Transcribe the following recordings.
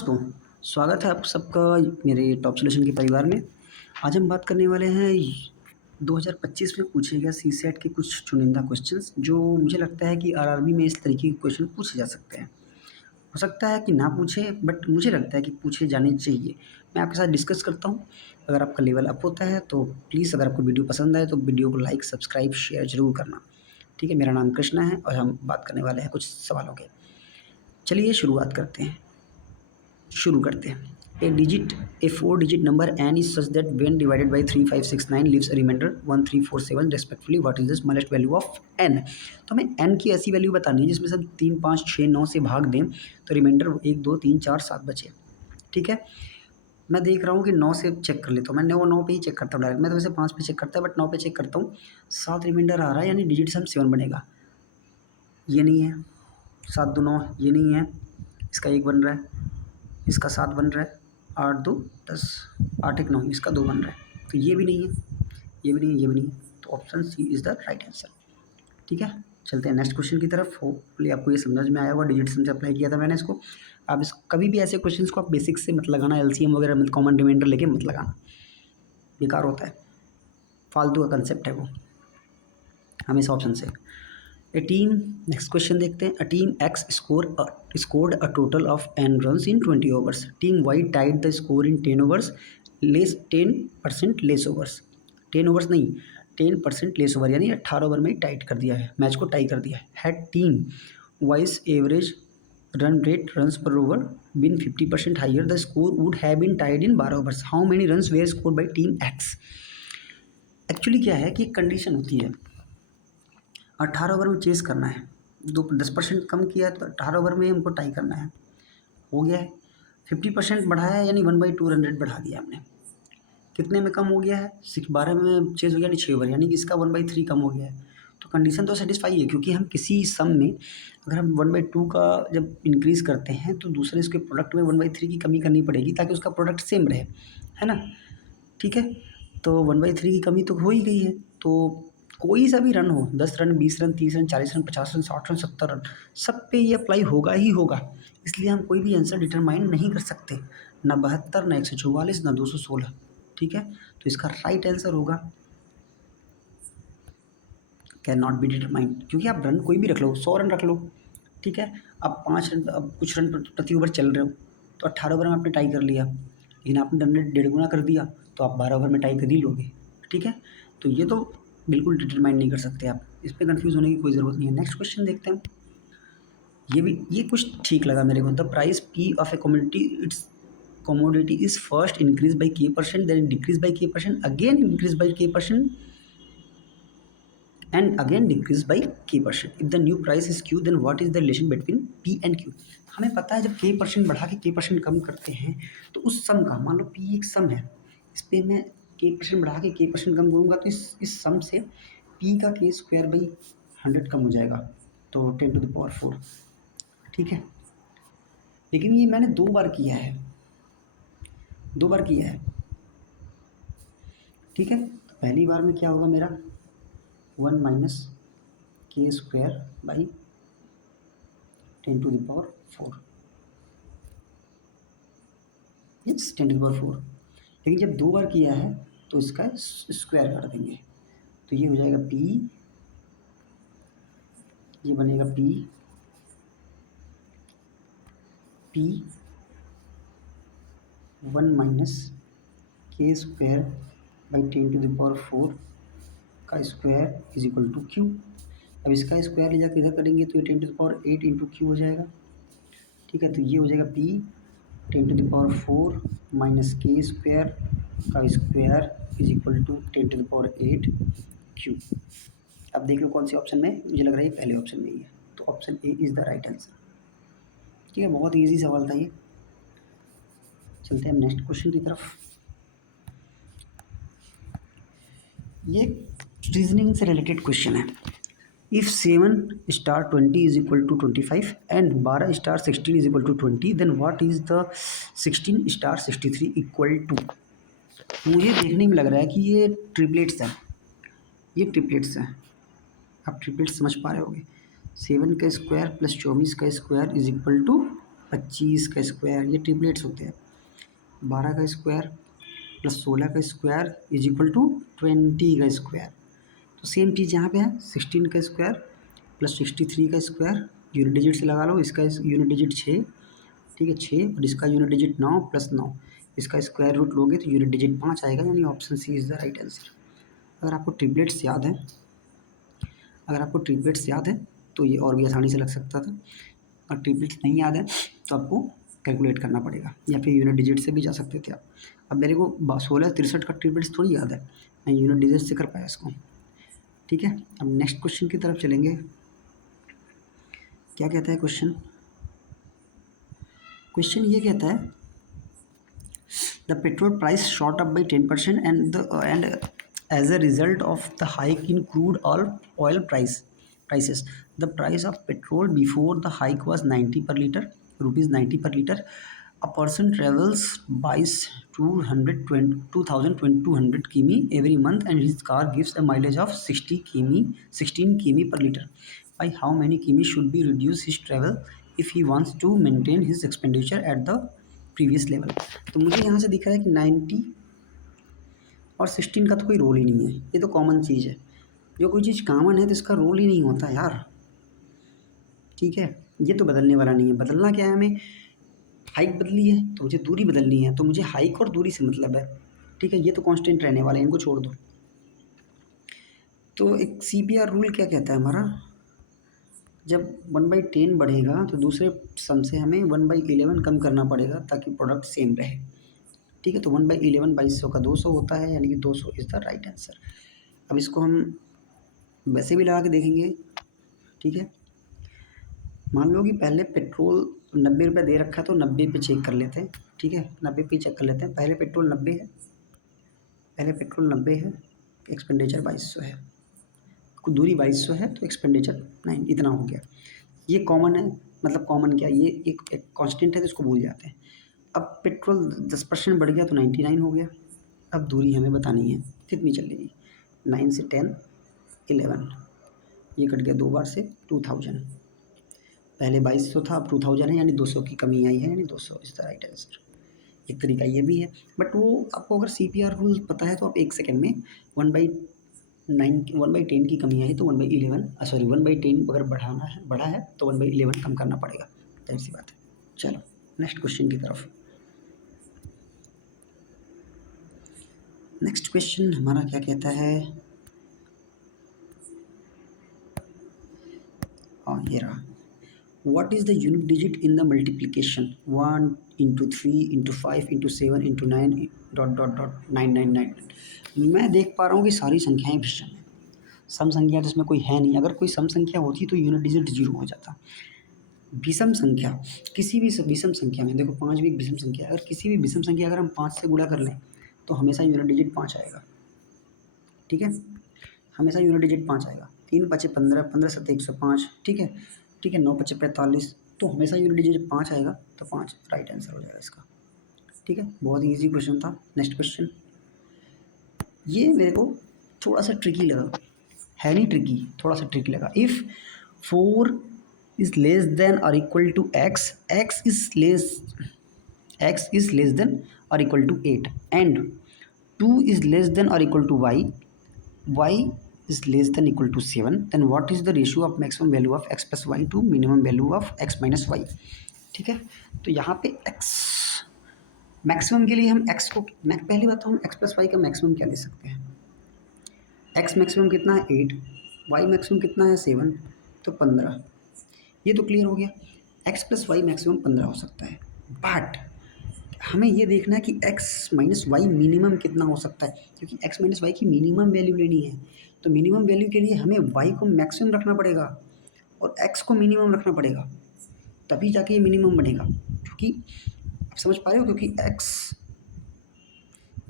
दोस्तों, स्वागत है आप सबका मेरे टॉप सॉल्यूशन के परिवार में। आज हम बात करने वाले हैं 2025 में पूछे गए सीसेट के कुछ चुनिंदा क्वेश्चंस जो मुझे लगता है कि आरआरबी में इस तरीके के क्वेश्चन पूछे जा सकते हैं। हो सकता है कि ना पूछे बट मुझे लगता है कि पूछे जाने चाहिए। मैं आपके साथ डिस्कस करता हूँ। अगर आपका लेवल अप होता है तो प्लीज़ अगर आपको वीडियो पसंद आए तो वीडियो को लाइक, सब्सक्राइब, शेयर ज़रूर करना। ठीक है, मेरा नाम कृष्णा है और हम बात करने वाले हैं कुछ सवालों के। चलिए शुरू करते हैं। ए 4 digit number n is such that when divided by 3, 5, 6, 9 leaves a remainder 1, 3, 4, 7 respectively. What is the smallest value of n? तो हमें n की ऐसी वैल्यू बतानी है जिसमें से हम 3, 5, 6, 9 से भाग दें तो रिमाइंडर 1, 2, 3, 4, 7 बचे। ठीक है, मैं देख रहा हूँ कि 9 से चेक कर लेता हूँ। मैं 9 पे ही चेक करता हूँ डायरेक्ट। मैं तो वैसे 5 पे चेक करता है बट 9 पे चेक करता हूँ। 7 रिमाइंडर आ रहा है यानी डिजिट सम 7 बनेगा। ये नहीं है, 7 2 9 ये नहीं है, इसका 1 बन रहा है, इसका 7 बन रहा है, 8 2 10, 8 1 9, इसका 2 बन रहा है। तो ये भी नहीं है, ये भी नहीं है, ये भी नहीं है। तो option C is the right answer. ठीक है, चलते हैं नेक्स्ट क्वेश्चन की तरफ। होपफुली आपको ये समझ में आया होगा, डिजिट सम से अप्लाई किया था मैंने इसको। आप इस कभी भी ऐसे क्वेश्चन को आप बेसिक से मत लगाना, एलसीएम वगैरह मत, कॉमन रिमाइंडर लेके मत लगाना, बेकार होता है, फालतू का कंसेप्ट है वो। हम इस ऑप्शन से ए टीम, नेक्स्ट क्वेश्चन देखते हैं। A team X scored a total of n runs in 20 overs. Team Y tied the score in 10 overs, less 10% less overs. 10 overs नहीं, 10% लेस ओवर यानी 18 ओवर में ही टाइट कर दिया है, मैच को टाई कर दिया है। Had team wise average run rate runs per over been 50% higher the score would have been tied in 12 overs. How many runs were score by team X. Actually क्या है कि कंडीशन होती है 18 over में chess करना है, 10% कम किया है तो 18 ओवर में हमको टाई करना है। हो गया है, 50% बढ़ाया है यानी 1/2 रन रेट बढ़ा दिया हमने। कितने में कम हो गया है, 12 में चेस हो गया यानी 6 ओवर, यानी कि इसका 1/3 कम हो गया है। तो कंडीशन तो सेटिस्फाई है क्योंकि हम किसी सम में अगर हम 1/2 का जब इंक्रीज़ करते हैं तो दूसरे उसके प्रोडक्ट में 1/3 की कमी करनी पड़ेगी ताकि उसका प्रोडक्ट सेम रहे, है ना। ठीक है, तो 1/3 की कमी तो हो ही गई है। तो कोई सा भी रन हो, 10 run, 20 run, 30 run, 40 run, 50 run, 60 run, 70 run, सब पे ये अप्लाई होगा ही होगा। इसलिए हम कोई भी आंसर डिटरमाइन नहीं कर सकते, ना 72, ना 144, ना 216। ठीक है, तो इसका राइट आंसर होगा कैन नॉट बी डिटरमाइंड, क्योंकि आप रन कोई भी रख लो, 100 रन रख लो। ठीक है, अब 5 रन, अब कुछ रन प्रति ओवर चल रहे हो तो 18 ओवर में आपने टाई कर लिया, लेकिन आपने रन रेट 1.5 गुना कर दिया तो आप 12 ओवर में टाई कर ही लोगे। ठीक है, तो ये तो बिल्कुल डिटरमाइन नहीं कर सकते आप, इस पर कन्फ्यूज़ होने की कोई ज़रूरत नहीं है। नेक्स्ट क्वेश्चन देखते हैं। ये कुछ ठीक लगा मेरे को। The price P of A commodity is first increased by k%, then decreased by k%, again increased by k%, and again decreased by k%. If the new price is q, then what is the relation between p and q? हमें पता है जब k% बढ़ा के k% कम करते हैं तो उस सम का, मान लो p एक सम है, इस पर मैं k% बढ़ा के k% कम करूँगा तो इस सम से p का k² by 100 कम हो जाएगा, तो 10⁴। ठीक है, लेकिन ये मैंने 2 बार किया है, 2 बार किया है। ठीक है, तो पहली बार में क्या होगा मेरा 1 माइनस k² बाई 10⁴, यस 10⁴। लेकिन जब 2 बार किया है तो इसका स्क्वायर कर देंगे, तो ये हो जाएगा p, ये बनेगा p 1 माइनस k² बाई 10⁴ का square is equal to q। अब इसका स्क्वायर ले जाकर इधर करेंगे तो ये 10⁸ इंटू q हो जाएगा। ठीक है, तो ये हो जाएगा p 10⁴ माइनस k² का square is equal to 10⁸ q। अब देख लो कौन सी ऑप्शन में, मुझे लग रहा है पहले ऑप्शन में ही है, तो option A is the right answer. ठीक है, बहुत ईजी सवाल था ये। चलते हैं नेक्स्ट क्वेश्चन की तरफ। ये रीजनिंग से रिलेटेड क्वेश्चन है। If 7*20 is equal to 25 and 12*16 is equal to 20, then what is the 16*63 equal to. मुझे देखने में लग रहा है कि ये ट्रिपलेट्स हैं, ये ट्रिपलेट्स हैं। आप ट्रिपलेट्स समझ पा रहे होगे। 7 का स्क्वायर प्लस 24 का स्क्वायर इज इक्वल टू 25 का स्क्वायर, ये ट्रिपलेट्स होते हैं। 12 का स्क्वायर प्लस 16 का स्क्वायर इज इक्वल टू 20 का स्क्वायर। तो सेम चीज़ यहाँ पे है, 16 का स्क्वायर प्लस 63 का स्क्वायर, यूनिट डिजिट से लगा लो। इसका यूनिट डिजिट 6, ठीक है 6, और इसका यूनिट डिजिट 9 प्लस 9, इसका स्क्वायर रूट लोगे तो यूनिट डिजिट 5 आएगा, यानी option C is the right answer. अगर आपको ट्रिपलेट्स याद है, अगर आपको ट्रिपलेट्स याद है तो ये और भी आसानी से लग सकता था। अगर ट्रिपलेट्स नहीं याद है तो आपको कैलकुलेट करना पड़ेगा, या फिर यूनिट डिजिट से भी जा सकते थे आप। अब मेरे को 16 63 का ट्रिपलेट्स थोड़ी याद है, मैं यूनिट डिजिट से कर पाया इसको। ठीक है, अब नेक्स्ट क्वेश्चन की तरफ चलेंगे। क्या कहता है क्वेश्चन? क्वेश्चन ये कहता है the petrol price shot up by 10% and as a result of the hike in crude oil prices. The price of petrol before the hike was 90 per liter, rupees 90 per liter. A person travels buys 200 km every month and his car gives a mileage of 16 km per liter. By how many km should be reduce his travel if he wants to maintain his expenditure at the previous level? तो मुझे यहाँ से दिख रहा है कि 90 और 16 का तो कोई रोल ही नहीं है, ये तो कॉमन चीज़ है। जो कोई चीज़ कॉमन है तो इसका रोल ही नहीं होता यार। ठीक है, ये तो बदलने वाला नहीं है। बदलना क्या है हमें? हाइक बदली है तो मुझे दूरी बदलनी है, तो मुझे हाइक और दूरी से मतलब है। ठीक है, ये तो कांस्टेंट रहने वाले हैं, इनको छोड़ दो। तो एक CPR रूल क्या कहता है हमारा, जब 1/10 बढ़ेगा तो दूसरे सम से हमें 1/11 कम करना पड़ेगा ताकि प्रोडक्ट सेम रहे। ठीक है, तो 1/11 2200 का 200 होता है, यानी कि 200 इज़ द राइट आंसर। अब इसको हम वैसे भी लगा के देखेंगे। ठीक है, मान लो कि पहले पेट्रोल 90 रुपये दे रखा है तो 90 पे चेक कर लेते हैं। ठीक है, 90 पे चेक कर लेते हैं। पहले पेट्रोल 90 है, पहले पेट्रोल 90 है, एक्सपेंडिचर 2200 है, दूरी 2200 है तो एक्सपेंडिचर 9, इतना हो गया। ये कॉमन है, मतलब कॉमन क्या, ये एक कांस्टेंट है तो इसको भूल जाते हैं। अब पेट्रोल 10% बढ़ गया तो 99 हो गया। अब दूरी हमें बतानी है कितनी चलेगी। 9 से 10 11, ये कट गया 2 बार से 2000। पहले 2200 था, अब 2000 है, यानी 200 की कमी आई है, यानी 200 इज द राइट आंसर। एक तरीका ये भी है, बट वो आपको अगर CPR रूल पता है तो आप 1 सेकेंड में 1/10 की कमी आई तो 1/11 सॉरी 1/10 अगर बढ़ा है तो 1/11 कम करना पड़ेगा, जाहिर सी बात है। चलो नेक्स्ट क्वेश्चन की तरफ। नेक्स्ट क्वेश्चन हमारा क्या कहता है, हाँ ये रहा। What is the unit digit in the multiplication 1 into 3 into 5 into 7 into 9 dot dot dot 999? मैं देख पा रहा हूँ कि सारी संख्याएं विषम हैं। सम संख्या तो इसमें कोई है नहीं, अगर कोई सम संख्या होती तो यूनिट डिजिट 0 हो जाता। विषम संख्या, किसी भी विषम संख्या में देखो 5 भी एक विषम संख्या है, अगर किसी भी विषम संख्या अगर हम 5 से गुणा कर लें तो हमेशा यूनिट डिजिट 5 आएगा। ठीक है, हमेशा यूनिट डिजिट 5 आएगा। 3 5 15, 15 7 105। ठीक है, ठीक है, 9 5 45, तो हमेशा यूनिट डिजिट 5 आएगा, तो 5 राइट आंसर हो जाएगा इसका। ठीक है, बहुत ही ईजी क्वेश्चन था। नेक्स्ट क्वेश्चन, ये मेरे को थोड़ा सा ट्रिकी लगा, है नहीं ट्रिकी, थोड़ा सा ट्रिकी लगा। If 4 is less than or equal to X, X is less than or equal to 8 and 2 is less than or equal to Y, y is less than equal to 7, then what is the ratio of maximum value of x plus y to minimum value of x minus y? ठीक है, तो यहाँ पे x maximum के लिए हम x को, मैं पहली बात तो हम x प्लस वाई का मैक्सिमम क्या ले सकते हैं। x मैक्सिमम कितना है 8, y मैक्सिमम कितना है 7, तो 15। ये तो क्लियर हो गया, x प्लस वाई मैक्सिमम 15 हो सकता है। बट हमें ये देखना है कि x माइनस वाई मिनिमम कितना हो सकता है, क्योंकि x माइनस वाई की मिनिमम वैल्यू लेनी है। तो मिनिमम वैल्यू के लिए हमें y को मैक्सिमम रखना पड़ेगा और x को मिनिमम रखना पड़ेगा, तभी जाके ये मिनिमम बनेगा। क्योंकि आप समझ पा रहे हो, क्योंकि x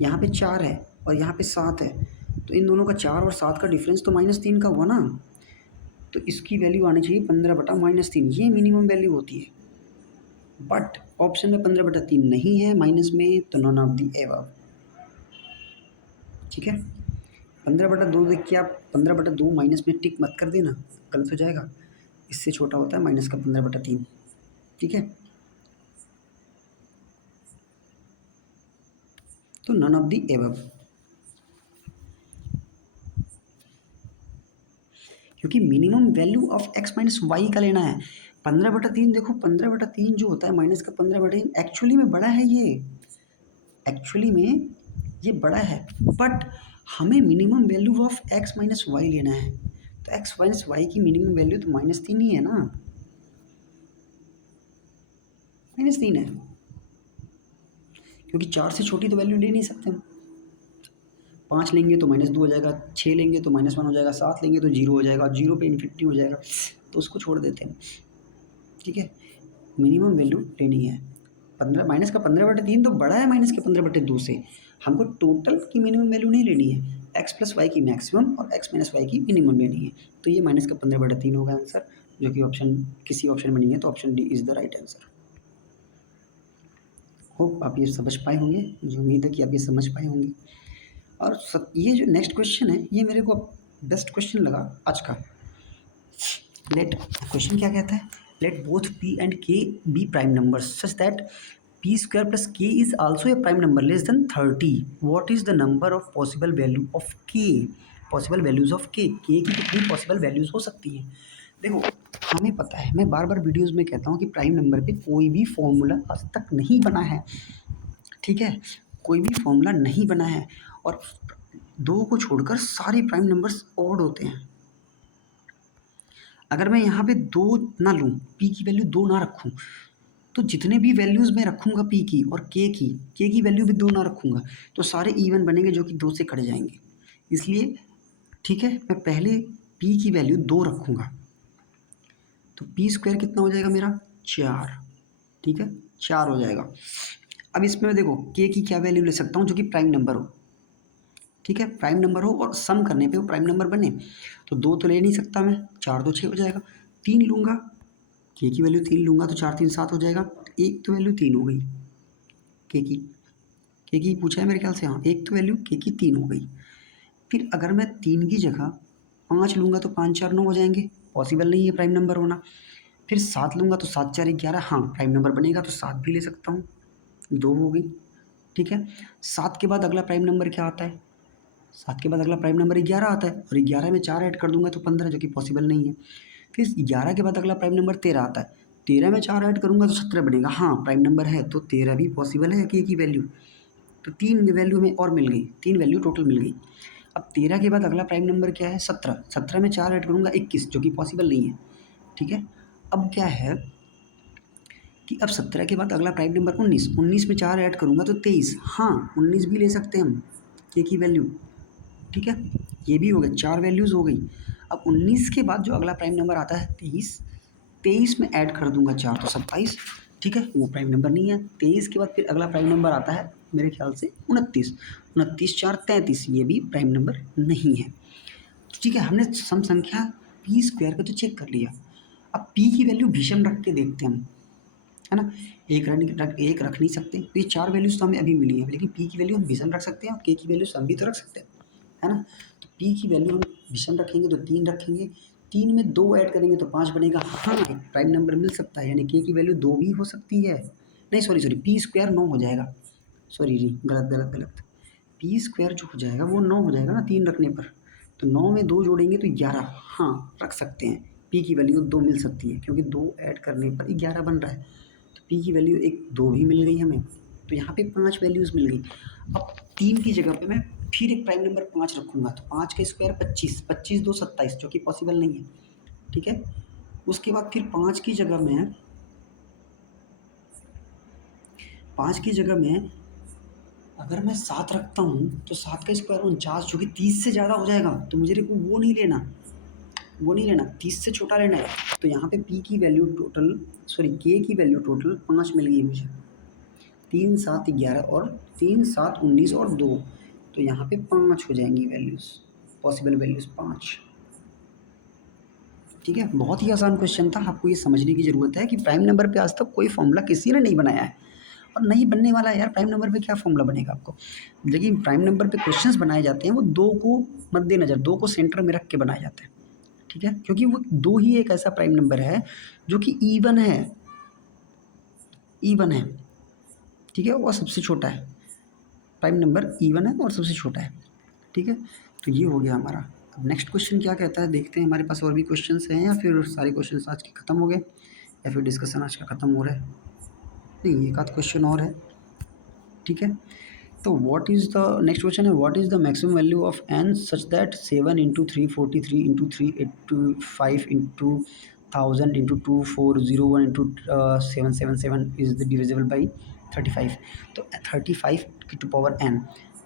यहाँ पे 4 है और यहाँ पे 7 है, तो इन दोनों का 4 और 7 का डिफरेंस तो -3 का हुआ ना, तो इसकी वैल्यू आनी चाहिए 15/-3, ये मिनिमम वैल्यू होती है। बट ऑप्शन में 15/3 नहीं है माइनस में, तो नॉन ऑफ दी एबव। ठीक है, 15/2 देख के आप 15/2 माइनस में टिक मत कर देना, गलत हो जाएगा। इससे छोटा होता है माइनस का 15/3। ठीक है, तो नन ऑफ द एबव, क्योंकि minimum value of x minus Y का लेना है। 15/3, देखो 15/3 जो होता है माइनस का 15/3 एक्चुअली में बड़ा है, ये एक्चुअली में ये बड़ा है, बट हमें minimum value of x minus Y लेना है। तो x माइनस वाई की मिनिमम वैल्यू तो -3 ही है ना, -3 है, क्योंकि 4 से छोटी तो वैल्यू ले नहीं सकते हम। 5 लेंगे तो -2 हो जाएगा, 6 लेंगे तो -1 हो जाएगा, 7 लेंगे तो 0 हो जाएगा, 0 पे इन्फिनिटी हो जाएगा, तो उसको छोड़ देते हैं। ठीक है, मिनिमम वैल्यू लेनी है। 15 माइनस का 15/3 तो बड़ा है माइनस के 15/2 से। हमको टोटल की मिनिमम वैल्यू नहीं लेनी है, x प्लस वाई की मैक्सिमम और x माइनस वाई की मिनिमम लेनी है। तो ये माइनस का 15/3 होगा आंसर, जो कि ऑप्शन किसी ऑप्शन में नहीं है, तो option D is the right answer. Hope आप ये समझ पाए होंगे, मुझे उम्मीद है कि आप ये समझ पाए होंगे। और ये जो नेक्स्ट क्वेश्चन है, ये मेरे को बेस्ट क्वेश्चन लगा आज का। लेट क्वेश्चन क्या कहता है, let both p and k be prime numbers such that p square plus k is also a prime number less than 30। What is the number of possible value of k, possible values of k की कितनी possible values हो सकती है। देखो हमें पता है, मैं बार बार वीडियोज़ में कहता हूँ कि प्राइम नंबर पे कोई भी फॉर्मूला आज तक नहीं बना है। ठीक है, कोई भी फॉर्मूला नहीं बना है, और 2 को छोड़कर सारे प्राइम नंबर्स ऑड होते हैं। अगर मैं यहाँ पे 2 ना लूँ, p की वैल्यू 2 ना रखूँ, तो जितने भी वैल्यूज़ मैं रखूँगा p की और k की वैल्यू भी 2 ना रखूँगा, तो सारे इवन बनेंगे जो कि 2 से कट जाएंगे। इसलिए ठीक है, मैं पहले p की वैल्यू 2 रखूँगा, तो p स्क्वायर कितना हो जाएगा मेरा 4। ठीक है, 4 हो जाएगा। अब इसमें देखो k की क्या वैल्यू ले सकता हूँ जो कि प्राइम नंबर हो। ठीक है, प्राइम नंबर हो और सम करने पे वो प्राइम नंबर बने, तो 2 तो ले नहीं सकता मैं, 4 तो 6 हो जाएगा। 3 लूँगा, k की वैल्यू 3 लूँगा तो 4 3 7 हो जाएगा। एक तो वैल्यू 3 हो गई k की पूछा है मेरे ख्याल से, हाँ एक तो वैल्यू k की 3 हो गई। फिर अगर मैं 3 की जगह 5 लूँगा तो 5 4 9 हो जाएंगे, पॉसिबल नहीं है प्राइम नंबर होना। फिर 7 लूँगा तो 7 4 11, हाँ प्राइम नंबर बनेगा तो 7 भी ले सकता हूँ, 2 हो गई। ठीक है, 7 के बाद अगला प्राइम नंबर क्या आता है, 7 के बाद अगला प्राइम नंबर 11 आता है, और 11 में 4 ऐड कर दूंगा तो 15, जो कि पॉसिबल नहीं है। फिर 11 के बाद अगला प्राइम नंबर 13 आता है, 13 में 4 ऐड करूंगा तो 17 बनेगा, हाँ प्राइम नंबर है, तो 13 भी पॉसिबल है k की वैल्यू। तो 3 वैल्यू में और मिल गई, 3 वैल्यू टोटल मिल गई। अब 13 के बाद अगला प्राइम नंबर क्या है 17, 17 में 4 ऐड करूंगा 21, जो कि पॉसिबल नहीं है। ठीक है, अब क्या है कि अब 17 के बाद अगला प्राइम नंबर 19, 19 में 4 ऐड करूंगा तो 23, हाँ 19 भी ले सकते हैं हम k की वैल्यू। ठीक है, ये भी हो गया, 4 वैल्यूज़ हो गई। अब 19 के बाद जो अगला प्राइम नंबर आता है 23, 23 में ऐड कर दूंगा 4 तो 27। ठीक है, वो प्राइम नंबर नहीं है। 23 के बाद फिर अगला प्राइम नंबर आता है मेरे ख्याल से 29, 29 4 33, ये भी प्राइम नंबर नहीं है। तो ठीक है, हमने सम संख्या p स्क्वायर का तो चेक कर लिया। अब p की वैल्यू विषम रख के देखते हैं हम, है ना। एक रख नहीं सकते, तो ये 4 वैल्यूज़ तो हमें अभी मिली है, लेकिन p की वैल्यू हम विषम रख सकते हैं और k की वैल्यू सम भी तो रख सकते हैं, है ना। तो p की वैल्यू हम विषम रखेंगे तो 3 रखेंगे, 3 में 2 ऐड करेंगे तो 5 बनेगा, हाँ एक प्राइम नंबर मिल सकता है, यानी k की वैल्यू 2 भी हो सकती है। नहीं सॉरी, p स्क्वायर 9 हो जाएगा, सॉरी गलत। p स्क्वायर जो हो जाएगा वो 9 हो जाएगा ना 3 रखने पर, तो 9 में 2 जोड़ेंगे तो 11, हाँ रख सकते हैं। p की वैल्यू 2 मिल सकती है, क्योंकि 2 ऐड करने पर 11 बन रहा है, तो p की वैल्यू 2 भी मिल गई हमें, तो यहाँ पे 5 वैल्यूज़ मिल गई। अब 3 की जगह पे मैं फिर एक प्राइम नंबर 5 रखूँगा, तो 5 का स्क्वायर 25, 25 2 27, जो कि पॉसिबल नहीं है। ठीक है, उसके बाद फिर 5 की जगह में अगर मैं 7 रखता हूँ तो 7 का स्क्वायर 49, जो कि 30 से ज़्यादा हो जाएगा, तो मुझे वो नहीं लेना, 30 से छोटा लेना है। तो यहाँ पे p की वैल्यू टोटल, सॉरी k की वैल्यू टोटल 5 मिल गई मुझे, 3 7 11 और 3 7 19 और 2, तो यहाँ पे 5 हो जाएंगी वैल्यूज़, पॉसिबल वैल्यूज़ 5। ठीक है, बहुत ही आसान क्वेश्चन था, आपको ये समझने की ज़रूरत है कि प्राइम नंबर पे आज तक कोई फॉर्मूला किसी ने नहीं बनाया है, और नहीं बनने वाला है यार। प्राइम नंबर पे क्या फॉर्मूला बनेगा आपको, लेकिन प्राइम नंबर पे क्वेश्चंस बनाए जाते हैं वो 2 को मद्देनज़र, 2 को सेंटर में रख के बनाए जाते हैं। ठीक है, क्योंकि वो 2 ही एक ऐसा प्राइम नंबर है जो कि ईवन है। ठीक है, वो सबसे छोटा है। प्राइम नंबर इवन है और सबसे छोटा है, ठीक है। तो ये हो गया हमारा। अब नेक्स्ट क्वेश्चन क्या कहता है देखते हैं, हमारे पास और भी क्वेश्चंस हैं या फिर सारे क्वेश्चंस आज के ख़त्म हो गए या फिर डिस्कशन आज का ख़त्म हो रहा है? नहीं, एक आध क्वेश्चन और है, ठीक है। तो what is the next question है, what is the maximum value of N such that 7 into 343 into 385 into 1000 into 2401 into 777 is the divisible by 35। तो 35 की टू पावर एन,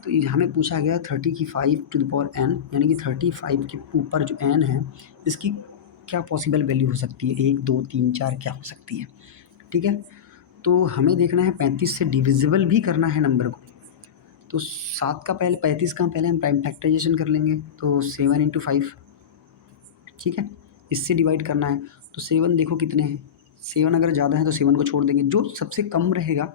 तो ये हमें पूछा गया 30 की 5 टू द पावर एन, यानी कि 35 के ऊपर जो एन है इसकी क्या पॉसिबल वैल्यू हो सकती है, 1 2 3 4 क्या हो सकती है, ठीक है। तो हमें देखना है 35 से डिविजिबल भी करना है नंबर को। तो 7 का पहले 35 का पहले हम प्राइम फैक्टराइजेशन कर लेंगे, तो 7 इंटू 5, ठीक है। इससे डिवाइड करना है, तो 7 देखो कितने हैं, 7 अगर ज़्यादा है तो 7 को छोड़ देंगे, जो सबसे कम रहेगा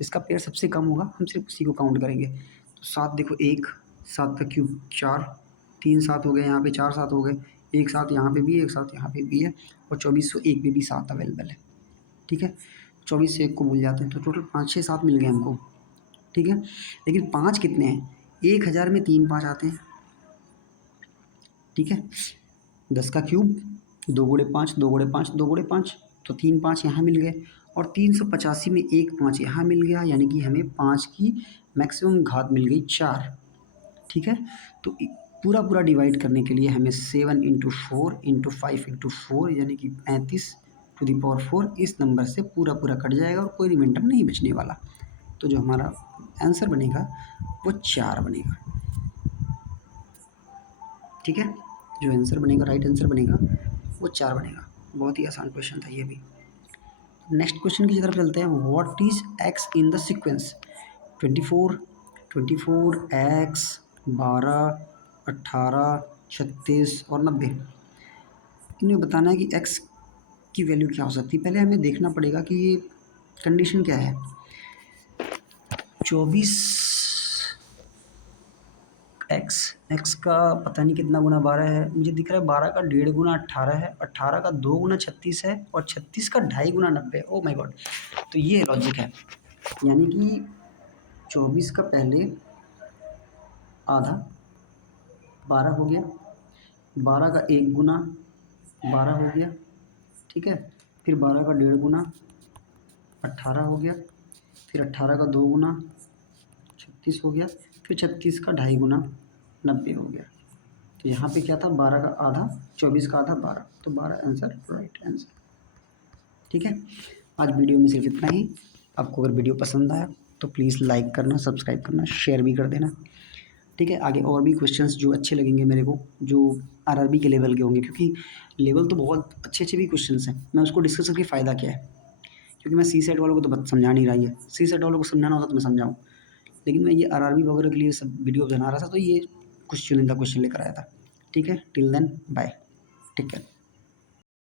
इसका पेयर सबसे कम होगा हम सिर्फ उसी को काउंट करेंगे। तो 7 देखो 1, 7 का क्यूब 4, 3 7 हो गए, यहाँ पे 4 7 हो गए, एक साथ यहाँ पे भी, एक साथ यहाँ पे भी है, और 2401 में भी 7 अवेलेबल है, ठीक है। 24 से 1 को भूल जाते हैं, तो टोटल 5 6 7 मिल गए हमको, ठीक है। लेकिन 5 कितने हैं, 1000 में 3 5 आते हैं, ठीक है। 10 का क्यूब 2 गुणे 5 2 गुणे 5 2 गुणे 5, तो 3 5 यहाँ मिल गए, और 385 में 1 5 यहाँ मिल गया, यानी कि हमें 5 की मैक्सिमम घात मिल गई 4, ठीक है। तो पूरा पूरा डिवाइड करने के लिए हमें 7 इंटू 4 इंटू 5 इंटू 4 यानी कि 35 टू द पावर 4 इस नंबर से पूरा पूरा कट जाएगा और कोई रिमाइंडर नहीं बचने वाला। तो जो हमारा आंसर बनेगा वो 4 बनेगा, ठीक है। जो आंसर बनेगा, राइट आंसर बनेगा वो 4 बनेगा। बहुत ही आसान क्वेश्चन था ये भी। नेक्स्ट क्वेश्चन की तरफ चलते हैं, what is x in the sequence 24 24 x 12 18 36 और 90। इन्हें बताना है कि एक्स की वैल्यू क्या हो सकती है। पहले हमें देखना पड़ेगा कि ये कंडीशन क्या है। 24 एक्स, एक्स का पता नहीं कितना गुना 12 है, मुझे दिख रहा है 12 का 1.5 गुना 18 है, 18 का 2 गुना 36 है, और 36 का 2.5 गुना 90। ओ माय गॉड, तो ये लॉजिक है, यानी कि 24 का पहले आधा 12 हो गया, 12 का 1 गुना 12 हो गया, ठीक है। फिर 12 का 1.5 गुना 18 हो गया, फिर 18 का 2 गुना 36 हो गया, फिर 36 का 2.5 गुना 90 हो गया। तो यहाँ पे क्या था, 12 का आधा 24 का आधा 12, तो 12 आंसर, राइट आंसर, ठीक है। आज वीडियो में सिर्फ इतना ही। आपको अगर वीडियो पसंद आया तो प्लीज़ लाइक करना, सब्सक्राइब करना, शेयर भी कर देना, ठीक है। आगे और भी क्वेश्चंस जो अच्छे लगेंगे मेरे को, जो आरआरबी के लेवल के होंगे, क्योंकि लेवल तो बहुत अच्छे अच्छे भी क्वेश्चंस हैं, मैं उसको डिस्कस करके फ़ायदा क्या है, क्योंकि मैं सी सेट वालों को तो समझा नहीं रहा है, सी सेट वालों को समझाना होता तो मैं समझाऊँ, लेकिन मैं ये आरआरबी वगैरह के लिए सब वीडियो बना रहा था, तो ये कुछ चुनिंदा क्वेश्चन लेकर आया था, ठीक है। Till then bye, take care.